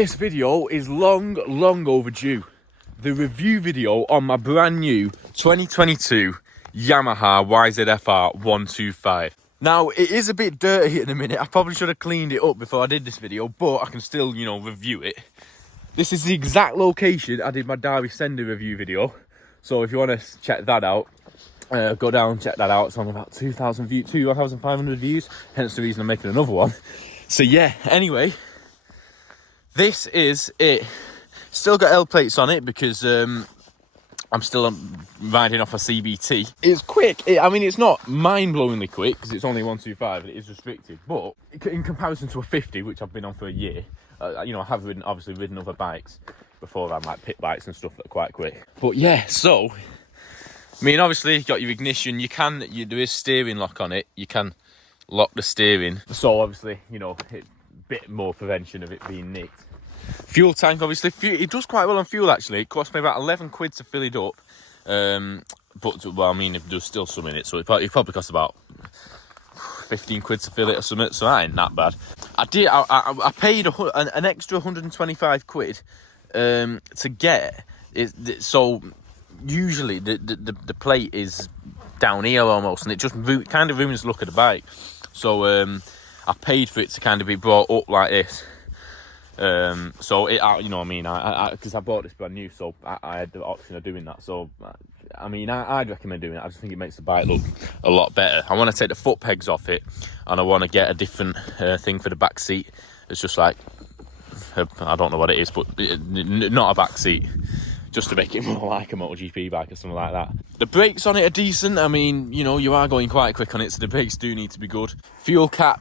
This video is long overdue. The review video on my brand new 2022 Yamaha YZF-R125. Now, it is a bit dirty at the minute. I probably should have cleaned it up before I did this video, but I can still, review it. This is the exact location I did my Derby Sender review video. So if you want to check that out, go down, check that out. It's on about 2,000 views, 2,500 views. Hence the reason I'm making another one. So yeah, anyway, this is it. Still got L plates on it because I'm still riding off a CBT. It's quick. It's not mind-blowingly quick because it's only 125 and it is restricted. But in comparison to a 50, which I've been on for a year, I have obviously ridden other bikes before that, like pit bikes and stuff that are quite quick. But yeah, so obviously you got your ignition. There is steering lock on it. You can lock the steering. So obviously, a bit more prevention of it being nicked. Fuel tank, obviously, it does quite well on fuel actually. It cost me about 11 quid to fill it up. There's still some in it, so it probably cost about 15 quid to fill it or something, so that ain't that bad. I paid an extra 125 quid to get it. So usually the plate is down here almost, and it just kind of ruins the look of the bike. So I paid for it to kind of be brought up like this. Because I bought this brand new, so I had the option of doing that. So I'd recommend doing it. I just think it makes the bike look a lot better. I want to take the foot pegs off it, and I want to get a different thing for the back seat. It's just like I don't know what it is, but not a back seat, just to make it more like a MotoGP bike or something like that. The brakes on it are decent. You are going quite quick on it, so the brakes do need to be good. Fuel cap,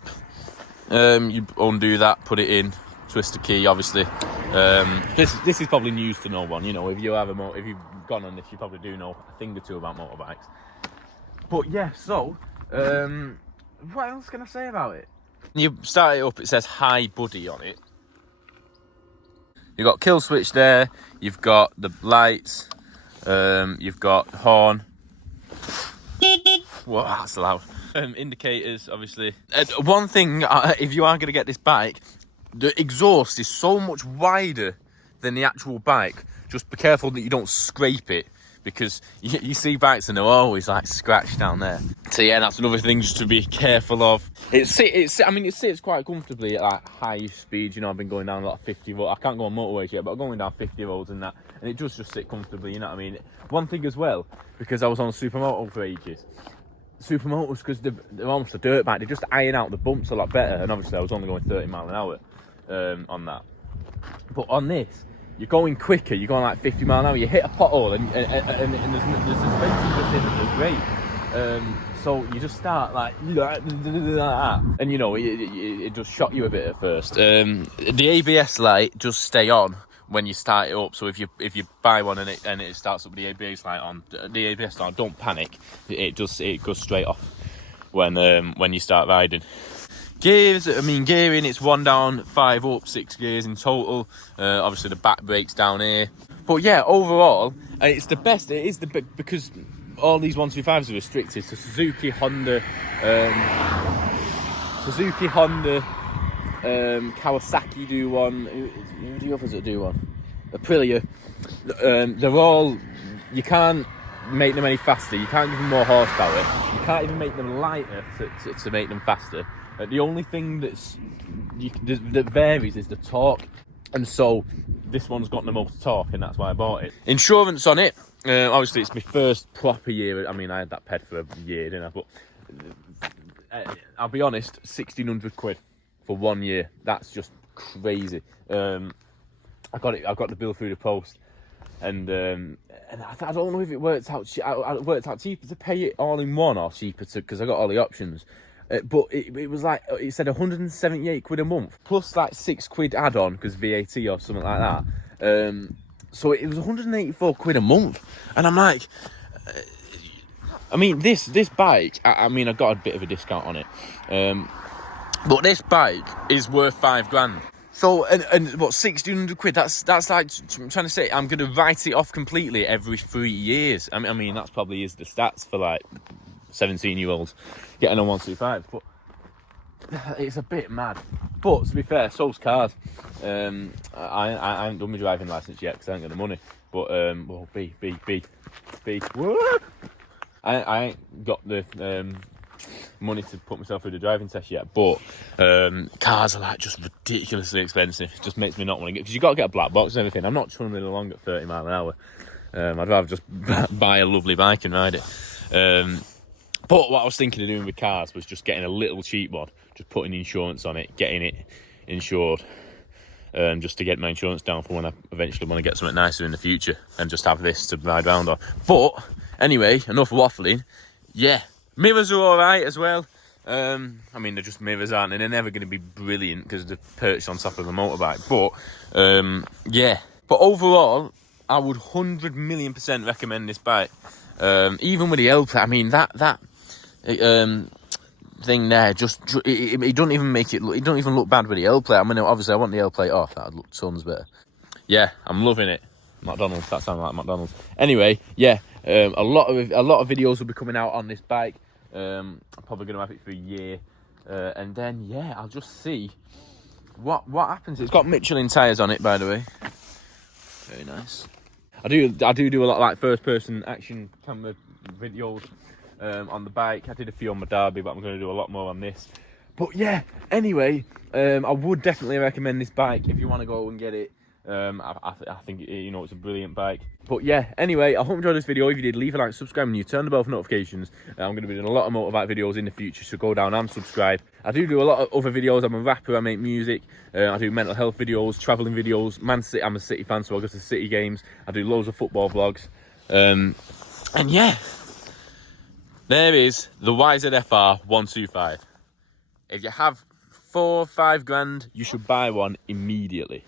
you undo that, put it in. Twist the key, obviously. This is probably news to no one. If you've gone on this, you probably do know a thing or two about motorbikes. But yeah, so what else can I say about it? You start it up, it says "Hi Buddy" on it. You've got kill switch there. You've got the lights. You've got horn. Whoa, that's loud. Indicators, obviously. One thing, if you are going to get this bike, the exhaust is so much wider than the actual bike. Just be careful that you don't scrape it, because you see bikes and they're always like scratched down there. So yeah, that's another thing just to be careful of. It sits quite comfortably at like high speed. I've been going down a lot of 50 volt. I can't go on motorways yet, but I'm going down 50 volts and that, and it does just sit comfortably. One thing as well, because I was on a Supermoto for ages. Supermotos, because they're almost a dirt bike, they just iron out the bumps a lot better. And obviously I was only going 30 mile an hour. On that, but on this you're going quicker, you're going like 50 mile an hour, you hit a pothole and the suspension just isn't great, so you just start like that, and it just shocked you a bit at first. The ABS light does stay on when you start it up, so if you buy one and it starts up with the ABS light on, don't panic, it goes straight off when you start riding. Gears, gearing, it's 1 down, 5 up, 6 gears in total. Obviously the back brake's down here. But yeah, overall, it's the best. It is because all these 125s are restricted. So Suzuki, Honda, Kawasaki do one. Who are the others that do one? Aprilia. They're all, you can't make them any faster. You can't give them more horsepower. You can't even make them lighter to make them faster. The only thing that varies is the torque, and so this one's got the most torque, and that's why I bought it. Insurance on it, obviously it's my first proper year. I had that ped for a year, didn't I? But I'll be honest, 1,600 quid for 1 year. That's just crazy. I got the bill through the post, and I don't know if it worked out. It worked out cheaper to pay it all in one, or cheaper because I got all the options. But it was like, it said 178 quid a month, plus like 6 quid add-on, because VAT or something like that. So it was 184 quid a month. And I'm like, this bike, I got a bit of a discount on it. But this bike is worth 5 grand. So, and what, 1,600 quid, that's like, I'm trying to say, I'm going to write it off completely every 3 years. That's probably is the stats for like 17-year-olds getting on 125, but it's a bit mad. But to be fair, so's cars. I haven't done my driving licence yet because I ain't got the money. But well, B. What? I ain't got the money to put myself through the driving test yet. But cars are like just ridiculously expensive. It just makes me not want to get, because you got to get a black box and everything. I'm not trundling along at 30 mile an hour. I'd rather just buy a lovely bike and ride it. But what I was thinking of doing with cars was just getting a little cheap one, just putting insurance on it, getting it insured, just to get my insurance down for when I eventually want to get something nicer in the future, and just have this to ride around on. But anyway, enough waffling. Yeah, mirrors are all right as well. I mean, they're just mirrors, aren't they? They're never going to be brilliant because they're perched on top of a motorbike. But yeah. But overall, I would 100 million % recommend this bike. Even with the L plate, I mean that thing there, it don't even make it look, it don't even look bad with the L plate. I mean, obviously I want the L plate off, that'd look tons better. Yeah, I'm loving it. McDonald's, that sounds like McDonald's. Anyway, yeah, a lot of videos will be coming out on this bike. I'm probably gonna have it for a year, and then yeah, I'll just see what happens. It's got Michelin tires on it, by the way. Very nice. I do a lot of like first person action camera videos on the bike. I did a few on my Derby, but I'm going to do a lot more on this. But yeah, anyway, I would definitely recommend this bike if you want to go and get it. I think it's a brilliant bike. But yeah, anyway, I hope you enjoyed this video. If you did, leave a like, subscribe, and you turn the bell for notifications. I'm going to be doing a lot of motorbike videos in the future, so go down and subscribe. I do a lot of other videos. I'm a rapper, I make music, I do mental health videos, travelling videos. Man City, I'm a City fan, so I go to City games. I do loads of football vlogs. And yeah, there is the YZF-R125. If you have 4 or 5 grand, you should buy one immediately.